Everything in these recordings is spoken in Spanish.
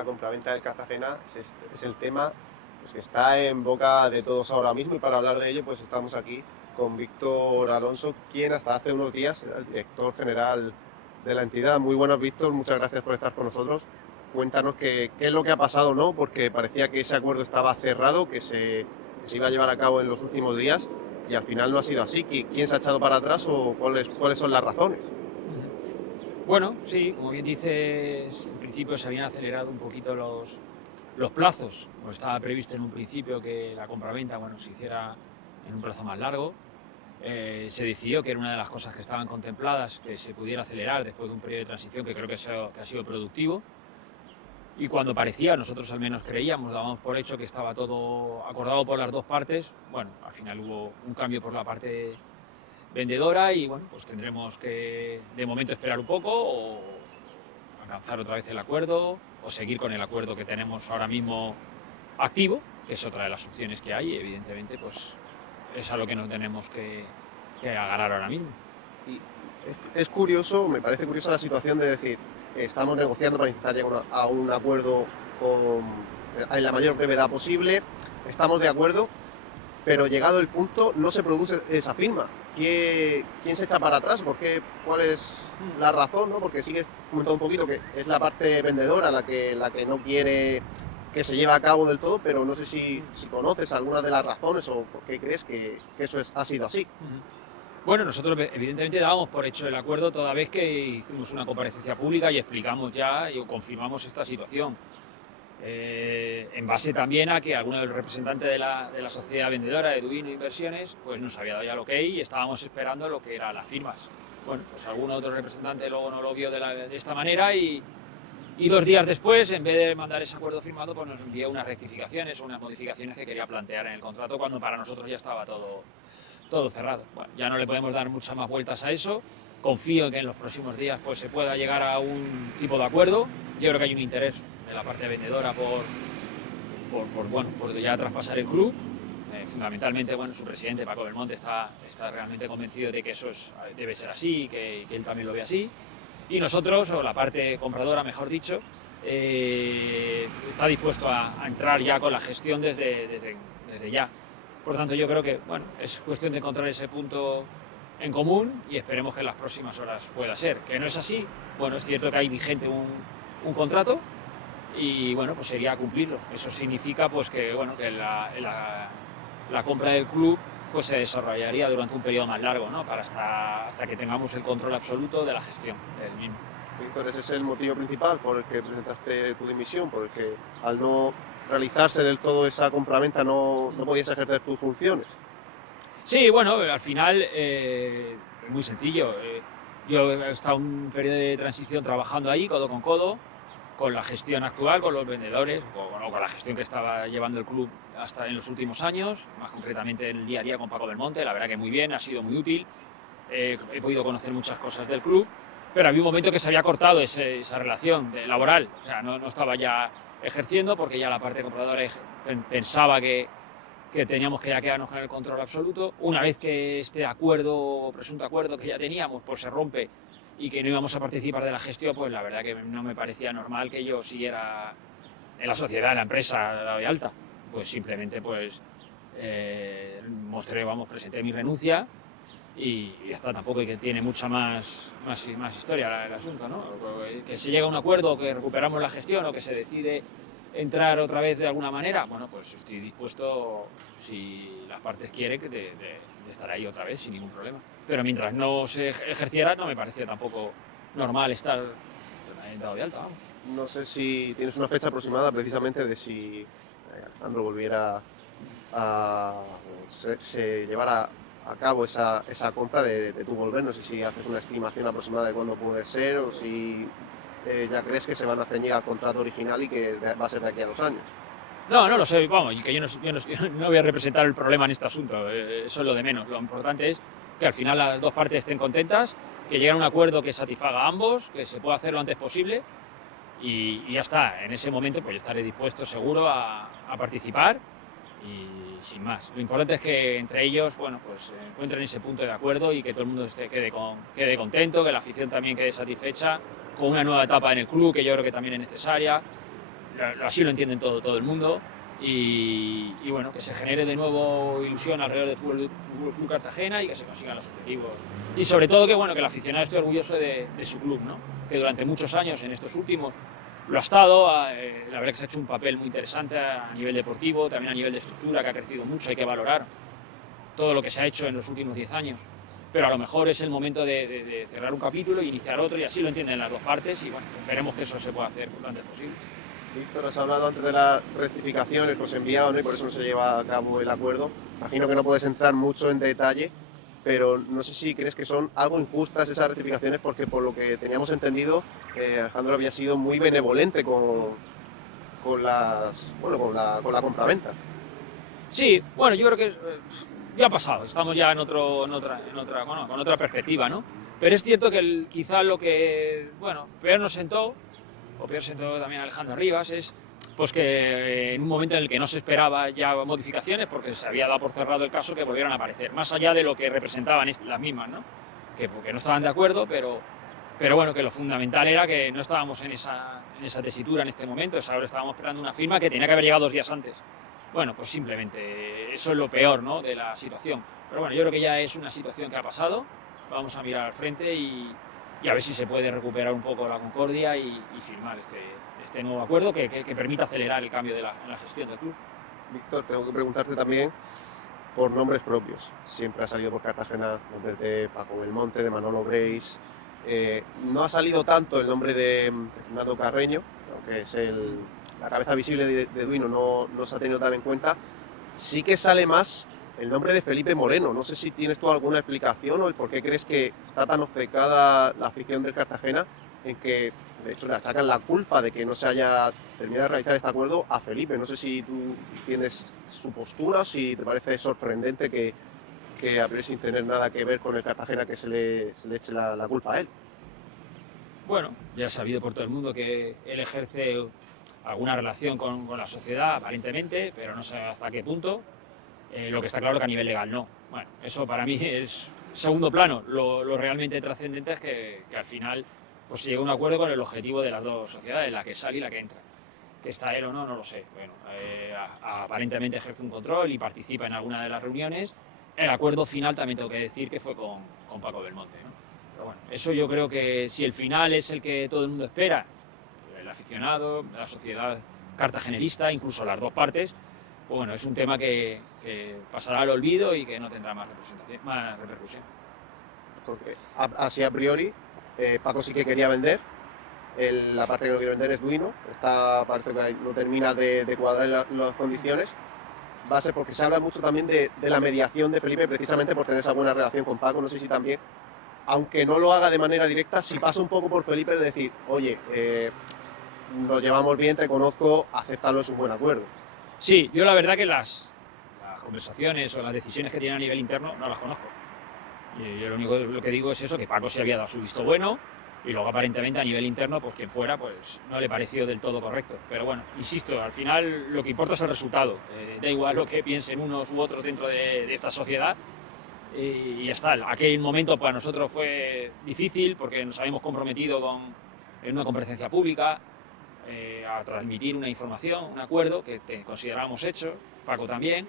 la compraventa del Cartagena es el tema pues, que está en boca de todos ahora mismo, y para hablar de ello pues estamos aquí con Víctor Alonso, quien hasta hace unos días era el director general de la entidad. Muy buenas, Víctor, muchas gracias por estar con nosotros. Cuéntanos qué es lo que ha pasado, ¿no? Porque parecía que ese acuerdo estaba cerrado, que se iba a llevar a cabo en los últimos días, y al final no ha sido así. ¿Quién se ha echado para atrás o cuáles son las razones? Bueno, sí, como bien dices, en principio se habían acelerado un poquito los plazos. Pues estaba previsto en un principio que la compraventa se hiciera en un plazo más largo. Se decidió que era una de las cosas que estaban contempladas, que se pudiera acelerar después de un periodo de transición que creo que ha sido productivo. Y cuando parecía, nosotros al menos creíamos, dábamos por hecho que estaba todo acordado por las dos partes, al final hubo un cambio por la parte vendedora y pues tendremos que de momento esperar un poco o alcanzar otra vez el acuerdo o seguir con el acuerdo que tenemos ahora mismo activo, que es otra de las opciones que hay, y evidentemente pues es a lo que nos tenemos que agarrar ahora mismo. Y es curioso, me parece curiosa la situación de decir, estamos negociando para intentar llegar a un acuerdo en la mayor brevedad posible, estamos de acuerdo, pero llegado el punto no se produce esa firma. ¿Quién se echa para atrás? ¿Cuál es la razón? ¿No? Porque sigues comentando un poquito que es la parte vendedora la que no quiere que se lleve a cabo del todo, pero no sé si conoces alguna de las razones o por qué crees que eso ha sido así. Bueno, nosotros evidentemente dábamos por hecho el acuerdo toda vez que hicimos una comparecencia pública y explicamos ya y confirmamos esta situación. En base también a que alguno de los representantes de la sociedad vendedora de Dubino Inversiones pues nos había dado ya el ok y estábamos esperando lo que eran las firmas. Bueno, pues algún otro representante luego no lo vio de esta manera y 2 días después, en vez de mandar ese acuerdo firmado, pues nos envió unas rectificaciones o unas modificaciones que quería plantear en el contrato cuando para nosotros ya estaba todo cerrado. Bueno, ya no le podemos dar muchas más vueltas a eso. Confío en que en los próximos días pues se pueda llegar a un tipo de acuerdo. Yo creo que hay un interés de la parte vendedora por ya traspasar el club. Fundamentalmente, su presidente Paco Belmonte está realmente convencido de que eso debe ser así y que él también lo ve así. Y nosotros, o la parte compradora, mejor dicho, está dispuesto a entrar ya con la gestión desde ya. Por lo tanto, yo creo que es cuestión de encontrar ese punto en común y esperemos que en las próximas horas pueda ser. Que no es así, es cierto que hay vigente un contrato y pues sería cumplirlo. Eso significa que la compra del club pues se desarrollaría durante un periodo más largo, ¿no? Para hasta que tengamos el control absoluto de la gestión del mismo. Víctor, ese es el motivo principal por el que presentaste tu dimisión, por el que al no realizarse del todo esa compraventa no podías ejercer tus funciones. Sí, al final es muy sencillo. Yo he estado en un periodo de transición trabajando ahí, codo con codo, con la gestión actual, con los vendedores, con la gestión que estaba llevando el club hasta en los últimos años, más concretamente en el día a día con Paco Belmonte. La verdad que muy bien, ha sido muy útil. He podido conocer muchas cosas del club, pero había un momento que se había cortado esa relación laboral. O sea, no estaba ya ejerciendo porque ya la parte compradora pensaba que teníamos que ya quedarnos con el control absoluto. Una vez que este acuerdo, presunto acuerdo que ya teníamos, pues se rompe y que no íbamos a participar de la gestión, pues la verdad que no me parecía normal que yo siguiera en la sociedad, en la empresa, dado de alta. Pues simplemente presenté mi renuncia y ya está. Tampoco que tiene mucha más historia el asunto, ¿no? Que se llega a un acuerdo, que recuperamos la gestión o que se decide entrar otra vez de alguna manera, pues estoy dispuesto, si las partes quieren, de estar ahí otra vez sin ningún problema. Pero mientras no se ejerciera, no me parecía tampoco normal estar dado de alta. Vamos. No sé si tienes una fecha aproximada precisamente de si Alejandro volviera se llevara a cabo esa compra de tu volver. No sé si haces una estimación aproximada de cuándo puede ser o si ya crees que se van a ceñir al contrato original y que va a ser de aquí a 2 años. No lo sé, y que yo no voy a representar el problema en este asunto, eso es lo de menos. Lo importante es que al final las dos partes estén contentas, que lleguen a un acuerdo que satisfaga a ambos, que se pueda hacer lo antes posible y ya está. En ese momento pues yo estaré dispuesto seguro a participar y sin más. Lo importante es que entre ellos encuentren ese punto de acuerdo y que todo el mundo quede contento, que la afición también quede satisfecha con una nueva etapa en el club, que yo creo que también es necesaria. así lo entienden todo el mundo. Y bueno, que se genere de nuevo ilusión alrededor del Fútbol Club Cartagena y que se consigan los objetivos. Y sobre todo que bueno, que el aficionado esté orgulloso de su club, ¿no? Que durante muchos años, en estos últimos, lo ha estado. La verdad que se ha hecho un papel muy interesante a nivel deportivo, también a nivel de estructura, que ha crecido mucho. Hay que valorar todo lo que se ha hecho en los últimos 10 años. Pero a lo mejor es el momento de cerrar un capítulo e iniciar otro, y así lo entienden las dos partes, y bueno, esperemos que eso se pueda hacer lo antes posible. Víctor, has hablado antes de las rectificaciones que os he enviado, ¿no? Y por eso no se lleva a cabo el acuerdo. Imagino que no puedes entrar mucho en detalle, pero no sé si crees que son algo injustas esas rectificaciones, porque por lo que teníamos entendido, Alejandro había sido muy benevolente con con la compraventa. Sí, bueno, yo creo que ya ha pasado, estamos ya con otra perspectiva, ¿no? Pero es cierto que quizá lo que, bueno, peor nos sentó, o peor sentó también a Alejandro Rivas, es pues que en un momento en el que no se esperaba ya modificaciones, porque se había dado por cerrado el caso, que volvieran a aparecer, más allá de lo que representaban las mismas, ¿no? Que porque no estaban de acuerdo, pero bueno, que lo fundamental era que no estábamos en esa tesitura en este momento. Ahora estábamos esperando una firma que tenía que haber llegado 2 días antes. Bueno, pues simplemente eso es lo peor, ¿no?, de la situación. Pero bueno, yo creo que ya es una situación que ha pasado. Vamos a mirar al frente y a ver si se puede recuperar un poco la concordia y firmar este nuevo acuerdo que permita acelerar el cambio en la gestión del club. Víctor, tengo que preguntarte también por nombres propios. Siempre ha salido por Cartagena nombres de Paco Belmonte, de Manolo Breis. No ha salido tanto el nombre de Fernando Carreño, aunque es la cabeza visible de Duino, no se ha tenido tan en cuenta. Sí que sale más el nombre de Felipe Moreno. No sé si tienes tú alguna explicación o el por qué crees que está tan obcecada la afición del Cartagena en que, de hecho, le achacan la culpa de que no se haya terminado de realizar este acuerdo a Felipe. No sé si tú tienes su postura o si te parece sorprendente que a priori, sin tener nada que ver con el Cartagena, que se le eche la culpa a él. Bueno, ya es sabido por todo el mundo que él ejerce alguna relación con la sociedad, aparentemente, pero no sé hasta qué punto. Lo que está claro que a nivel legal no. Bueno, eso para mí es segundo plano. Lo realmente trascendente es que al final pues, se llega a un acuerdo con el objetivo de las dos sociedades, la que sale y la que entra. Que está él o no, no lo sé. Bueno, aparentemente ejerce un control y participa en alguna de las reuniones. El acuerdo final también tengo que decir que fue con Paco Belmonte, ¿no? Pero bueno, eso yo creo que si el final es el que todo el mundo espera, el aficionado, la sociedad cartagenerista, incluso las dos partes, pues bueno, es un tema que pasará al olvido y que no tendrá más repercusión. Porque así a priori, Paco sí que quería vender. La parte que no quiere vender es Duino. Parece que no termina de cuadrar las condiciones. Va a ser porque se habla mucho también de la mediación de Felipe, precisamente por tener esa buena relación con Paco. No sé si también, aunque no lo haga de manera directa, si pasa un poco por Felipe de decir, oye, nos llevamos bien, te conozco, acéptalo, es un buen acuerdo. Sí, yo la verdad que las conversaciones o las decisiones que tienen a nivel interno no las conozco. Yo lo único que digo es eso, que Paco se había dado su visto bueno y luego aparentemente a nivel interno, pues quien fuera, pues no le pareció del todo correcto. Pero bueno, insisto, al final lo que importa es el resultado. Da igual lo que piensen unos u otros dentro de esta sociedad. Y ya está. Aquel momento para nosotros fue difícil porque nos habíamos comprometido en una comparecencia pública a transmitir una información, un acuerdo que considerábamos hecho, Paco también,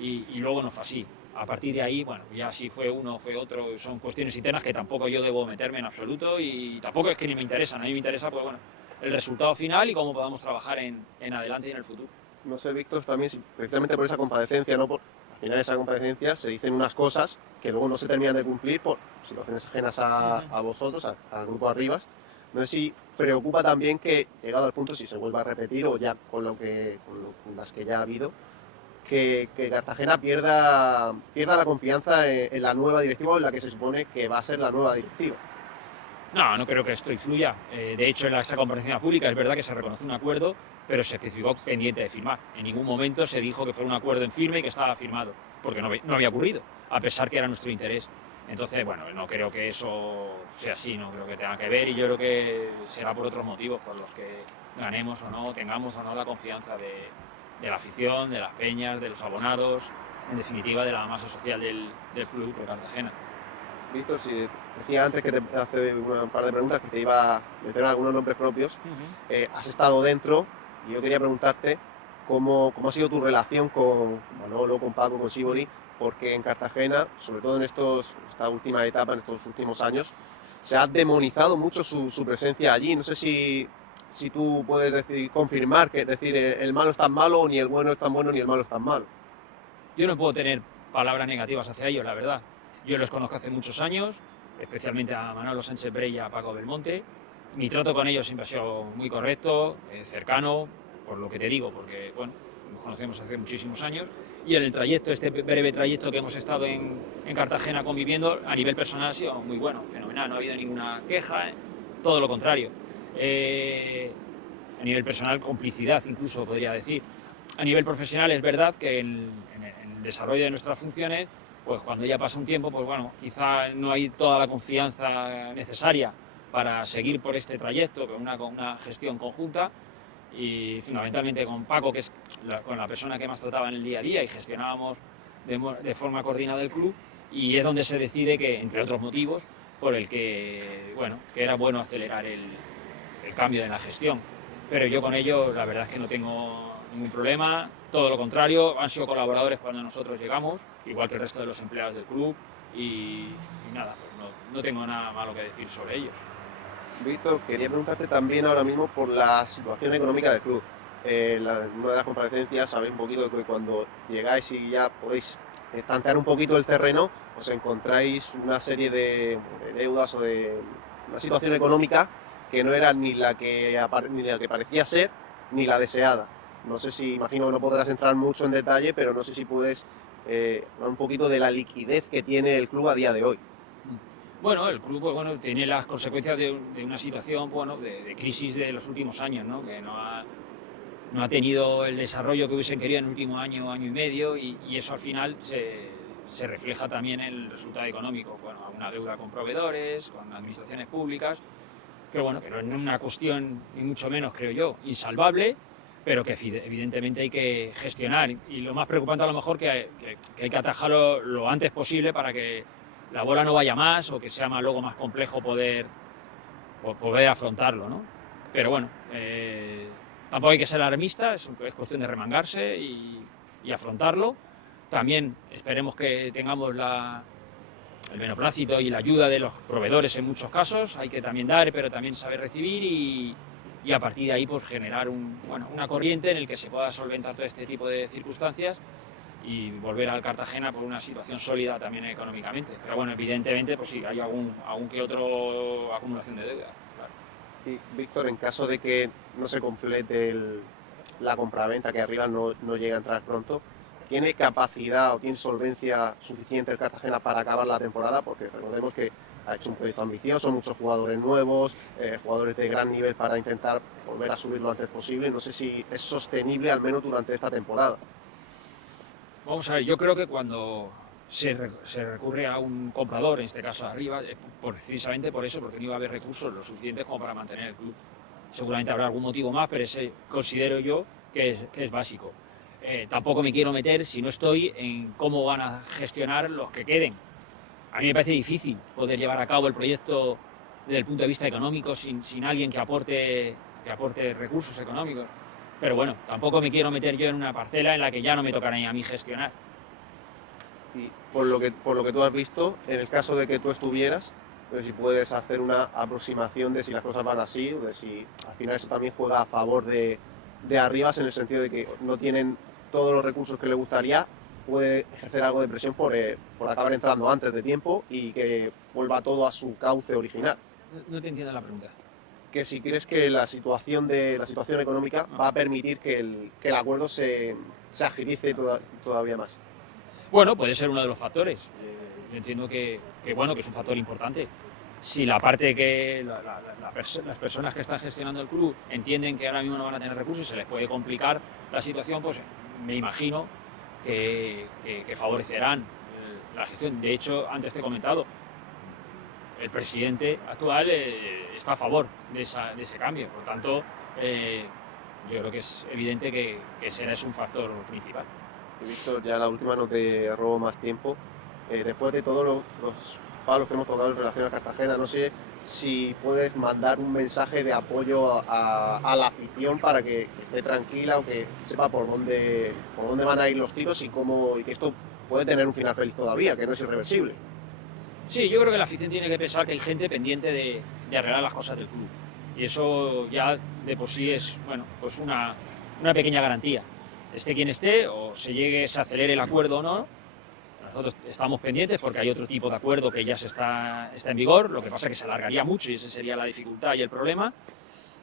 y luego no fue así. A partir de ahí, bueno, ya si fue uno o fue otro, son cuestiones internas que tampoco yo debo meterme en absoluto y tampoco es que ni me interesan. A mí me interesa, pues bueno, el resultado final y cómo podamos trabajar en adelante y en el futuro. No sé, Víctor, también si precisamente por esa comparecencia, ¿no? Al final de esa comparecencia se dicen unas cosas que luego no se terminan de cumplir por situaciones ajenas a vosotros, al grupo Arribas. No sé si preocupa también que, llegado al punto, si se vuelva a repetir o ya con las que ya ha habido, que Cartagena pierda la confianza en la nueva directiva o en la que se supone que va a ser la nueva directiva. No creo que esto influya. De hecho, en esa comparecencia pública es verdad que se reconoce un acuerdo, pero se especificó pendiente de firmar. En ningún momento se dijo que fuera un acuerdo en firme y que estaba firmado, porque no había ocurrido, a pesar que era nuestro interés. Entonces, bueno, no creo que eso sea así, no creo que tenga que ver y yo creo que será por otros motivos, por los que ganemos o no, tengamos o no la confianza de la afición, de las peñas, de los abonados, en definitiva de la masa social del Club de Cartagena. Víctor, si decía antes que te hace un par de preguntas que te iba a mencionar algunos nombres propios, has estado dentro Y yo quería preguntarte cómo ha sido tu relación con Manolo, con Paco, con Sibori, porque en Cartagena, sobre todo en esta última etapa, en estos últimos años, se ha demonizado mucho su presencia allí. No sé si tú puedes decir, confirmar que es decir, el malo es tan malo, ni el bueno es tan bueno, ni el malo es tan malo. Yo no puedo tener palabras negativas hacia ellos, la verdad. Yo los conozco hace muchos años, especialmente a Manolo Sánchez Brey y a Paco Belmonte. Mi trato con ellos siempre ha sido muy correcto, cercano, por lo que te digo, porque bueno, nos conocemos hace muchísimos años. Y en el trayecto, este breve trayecto que hemos estado en Cartagena conviviendo, a nivel personal ha sido muy bueno, fenomenal, no ha habido ninguna queja, todo lo contrario. A nivel personal, complicidad incluso, podría decir. A nivel profesional es verdad que en el desarrollo de nuestras funciones, pues cuando ya pasa un tiempo, pues bueno, quizá no hay toda la confianza necesaria para seguir por este trayecto, con una gestión conjunta, y fundamentalmente con Paco, que es con la persona que más trataba en el día a día y gestionábamos de forma coordinada el club, y es donde se decide que, entre otros motivos, por el que, bueno, que era bueno acelerar el cambio en la gestión. Pero yo con ello la verdad es que no tengo ningún problema, todo lo contrario, han sido colaboradores cuando nosotros llegamos, igual que el resto de los empleados del club, y nada, pues no tengo nada malo que decir sobre ellos. Víctor, quería preguntarte también ahora mismo por la situación económica del club. En una de las comparecencias sabéis un poquito de que cuando llegáis y ya podéis tantear un poquito el terreno, os encontráis una serie de deudas o de una situación económica que no era ni la que parecía ser ni la deseada. No sé si, imagino que no podrás entrar mucho en detalle, pero no sé si puedes hablar un poquito de la liquidez que tiene el club a día de hoy. Bueno, el club pues, bueno, tiene las consecuencias de una situación bueno, de crisis de los últimos años, ¿no? Que no ha tenido el desarrollo que hubiesen querido en el último año, año y medio, y eso al final se refleja también en el resultado económico. Bueno, una deuda con proveedores, con administraciones públicas, que bueno, que no es una cuestión, ni mucho menos, creo yo, insalvable, pero que evidentemente hay que gestionar. Y lo más preocupante a lo mejor que hay que atajarlo lo antes posible para que la bola no vaya más o que sea luego más complejo poder afrontarlo, ¿no? Pero bueno, tampoco hay que ser alarmista, es cuestión de remangarse y afrontarlo. También esperemos que tengamos el beneplácito y la ayuda de los proveedores en muchos casos. Hay que también dar, pero también saber recibir y a partir de ahí pues generar una corriente en el que se pueda solventar todo este tipo de circunstancias y volver al Cartagena por una situación sólida también económicamente. Pero bueno, evidentemente pues sí, hay algún que otro acumulación de deuda. Claro. Y Víctor, en caso de que no se complete la compraventa, que arriba no llegue a entrar pronto, ¿tiene capacidad o tiene solvencia suficiente el Cartagena para acabar la temporada? Porque recordemos que ha hecho un proyecto ambicioso, muchos jugadores nuevos, jugadores de gran nivel para intentar volver a subir lo antes posible. No sé si es sostenible al menos durante esta temporada. Vamos a ver, yo creo que cuando se recurre a un comprador, en este caso arriba, precisamente por eso, porque no iba a haber recursos lo suficientes como para mantener el club. Seguramente habrá algún motivo más, pero ese considero yo que es básico. Tampoco me quiero meter, si no estoy, en cómo van a gestionar los que queden. A mí me parece difícil poder llevar a cabo el proyecto desde el punto de vista económico sin alguien que aporte recursos económicos. Pero bueno, tampoco me quiero meter yo en una parcela en la que ya no me tocará a mí gestionar. Y por lo que tú has visto, en el caso de que tú estuvieras, pues si puedes hacer una aproximación de si las cosas van así o de si al final eso también juega a favor de Arribas en el sentido de que no tienen todos los recursos que le gustaría, puede ejercer algo de presión por acabar entrando antes de tiempo y que vuelva todo a su cauce original. No te entiendo la pregunta. Que si crees que la situación económica va a permitir que el acuerdo se agilice todavía más. Bueno, puede ser uno de los factores. Yo entiendo bueno, que es un factor importante. Si la parte que las personas que están gestionando el club entienden que ahora mismo no van a tener recursos y se les puede complicar la situación, pues me imagino que favorecerán la gestión. De hecho, antes te he comentado, el presidente actual está a favor de ese cambio. Por lo tanto, yo creo que es evidente que será un factor principal. Y Víctor, ya la última, no te robo más tiempo. Después de todos los palos que hemos tocado en relación a Cartagena, no sé si puedes mandar un mensaje de apoyo a la afición para que esté tranquila o que sepa por dónde van a ir los tiros y que esto puede tener un final feliz todavía, que no es irreversible. Sí, yo creo que la afición tiene que pensar que hay gente pendiente de arreglar las cosas del club. Y eso ya de por sí es, bueno, pues una pequeña garantía. Esté quien esté, o se acelere el acuerdo o no, nosotros estamos pendientes porque hay otro tipo de acuerdo que ya está en vigor, lo que pasa es que se alargaría mucho y esa sería la dificultad y el problema.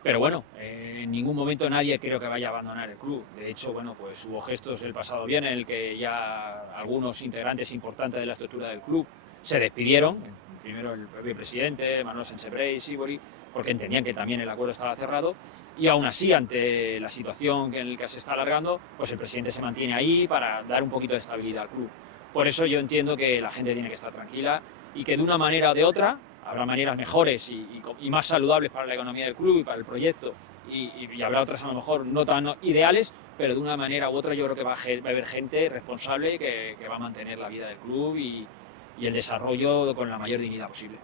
Pero bueno, en ningún momento nadie creo que vaya a abandonar el club. De hecho, bueno, pues hubo gestos el pasado viernes en el que ya algunos integrantes importantes de la estructura del club se despidieron. Primero el propio presidente, Manuel Sánchez-Brey, Sibori, porque entendían que también el acuerdo estaba cerrado. Y aún así, ante la situación en la que se está alargando, pues el presidente se mantiene ahí para dar un poquito de estabilidad al club. Por eso yo entiendo que la gente tiene que estar tranquila y que de una manera o de otra habrá maneras mejores y más saludables para la economía del club y para el proyecto y habrá otras a lo mejor no tan ideales, pero de una manera u otra yo creo que va a haber gente responsable que va a mantener la vida del club y el desarrollo con la mayor dignidad posible.